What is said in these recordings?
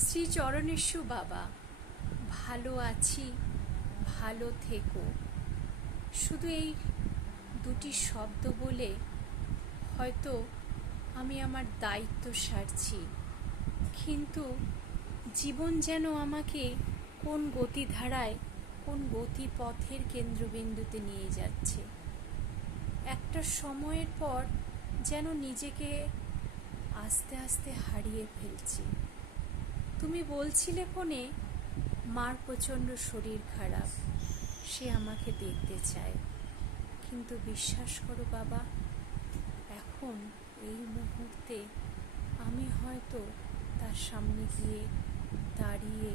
শ্রী চরণেশ্বু বাবা, ভালো আছি, ভালো থেকো। শুধু এই দুটি শব্দ বলে হয়তো আমি আমার দায়িত্ব সারছি, কিন্তু জীবন যেন আমাকে কোন গতিধারায়, কোন গতিপথের কেন্দ্রবিন্দুতে নিয়ে যাচ্ছে। একটা সময়ের পর যেন নিজেকে আস্তে আস্তে হারিয়ে ফেলছি। তুমি বলছিলে ফোনে মার প্রচণ্ড শরীর খারাপ, সে আমাকে দেখতে চায়, কিন্তু বিশ্বাস করো বাবা, এখন এই মুহূর্তে আমি হয়তো তার সামনে গিয়ে দাঁড়িয়ে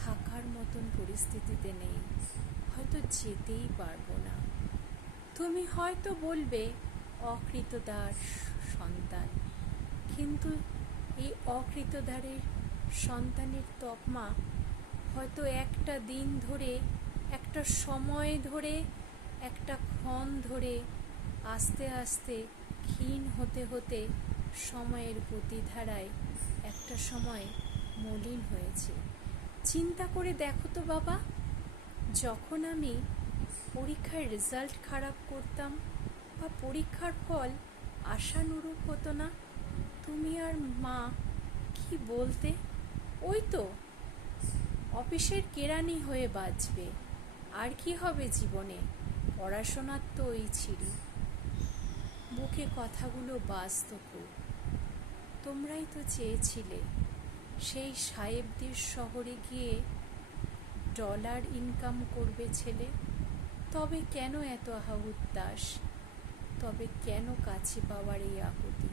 থাকার মতন পরিস্থিতিতে নেই, হয়তো যেতেই পারবো না। তুমি হয়তো বলবে অকৃতদার সন্তান, কিন্তু এই অকৃতদারের সন্তানের তকমা হয়তো একটা দিন ধরে, একটা সময় ধরে, একটা ক্ষণ ধরে আস্তে আস্তে ক্ষীণ হতে হতে সময়ের গতিধারায় একটা সময় মলিন হয়েছে। চিন্তা করে দেখো তো বাবা, যখন আমি পরীক্ষার রেজাল্ট খারাপ করতাম বা পরীক্ষার ফল আশানুরূপ হতো না, তুমি আর মা কি বলতে? ওই তো অফিসের কেরানি হয়ে বাঁচবে, আর কি হবে জীবনে, পড়াশোনার তো ওই ছিঁড়ি। বুকে কথাগুলো বাজত খুব। তোমরাই তো চেয়েছিলে সেই সাহেবদের শহরে গিয়ে ডলার ইনকাম করবে ছেলে, তবে কেন এত আহাউত্তাস, তবে কেন কাছে পাওয়ার এই আকুতি?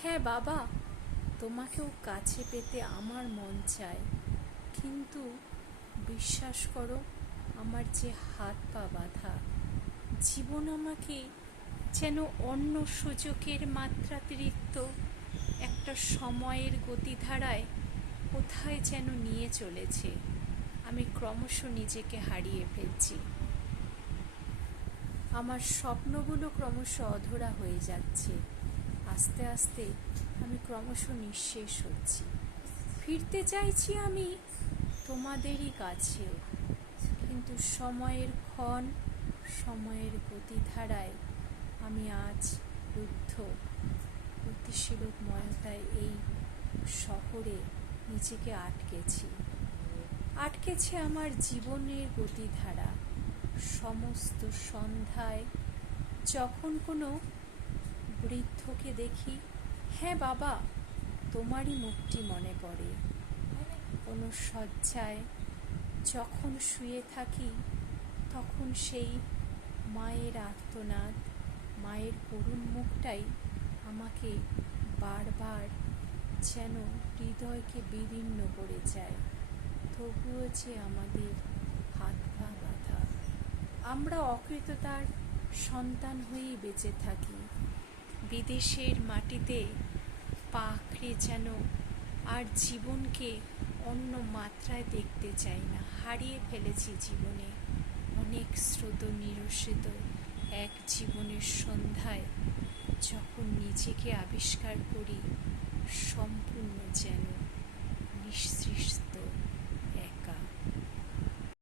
হ্যাঁ বাবা, তোমাকেও কাছে পেতে আমার মন চায়, কিন্তু বিশ্বাস করো, আমার যে হাত পা বাঁধা, জীবন আমাকে যেন অন্য সুযোগের মাত্রাতিরিক্ত একটা সময়ের গতিধারায় কোথায় যেন নিয়ে চলেছে। আমি ক্রমশ নিজেকে হারিয়ে ফেলছি, আমার স্বপ্নগুলো ক্রমশ অধরা হয়ে যাচ্ছে, আস্তে আস্তে আমি ক্রমশ নিঃশেষ হচ্ছি। ফিরতে চাইছি আমি তোমাদেরই কাছেও, কিন্তু সময়ের ক্ষণ, সময়ের গতিধারায় আমি আজ রুদ্ধ। গতিশীলময়তায় এই শহরে নিজেকে আটকেছে আমার জীবনের গতিধারা। সমস্ত সন্ধ্যায় যখন কোনো বৃদ্ধকে দেখি, হ্যাঁ বাবা, তোমারই মুখটি মনে পড়ে। কোনো শয্যায় যখন শুয়ে থাকি, তখন সেই মায়ের আর্তনাদ, মায়ের করুণ মুখটাই আমাকে বারবার যেন হৃদয়কে বিদীর্ণ করে যায়। তবুও যে আমাদের হাত পা বাঁধা, আমরা অকৃততার সন্তান হয়েই বেঁচে থাকি। বিদেশের মাটিতে পা আঁকড়ে যেন আর জীবনকে অন্য মাত্রায় দেখতে চাই না, হারিয়ে ফেলেছি জীবনে অনেক স্রোত নিরসিত এক জীবনের সন্ধ্যায় যখন নিজেকে আবিষ্কার করি, সম্পূর্ণ যেন নিঃসৃষ্ট।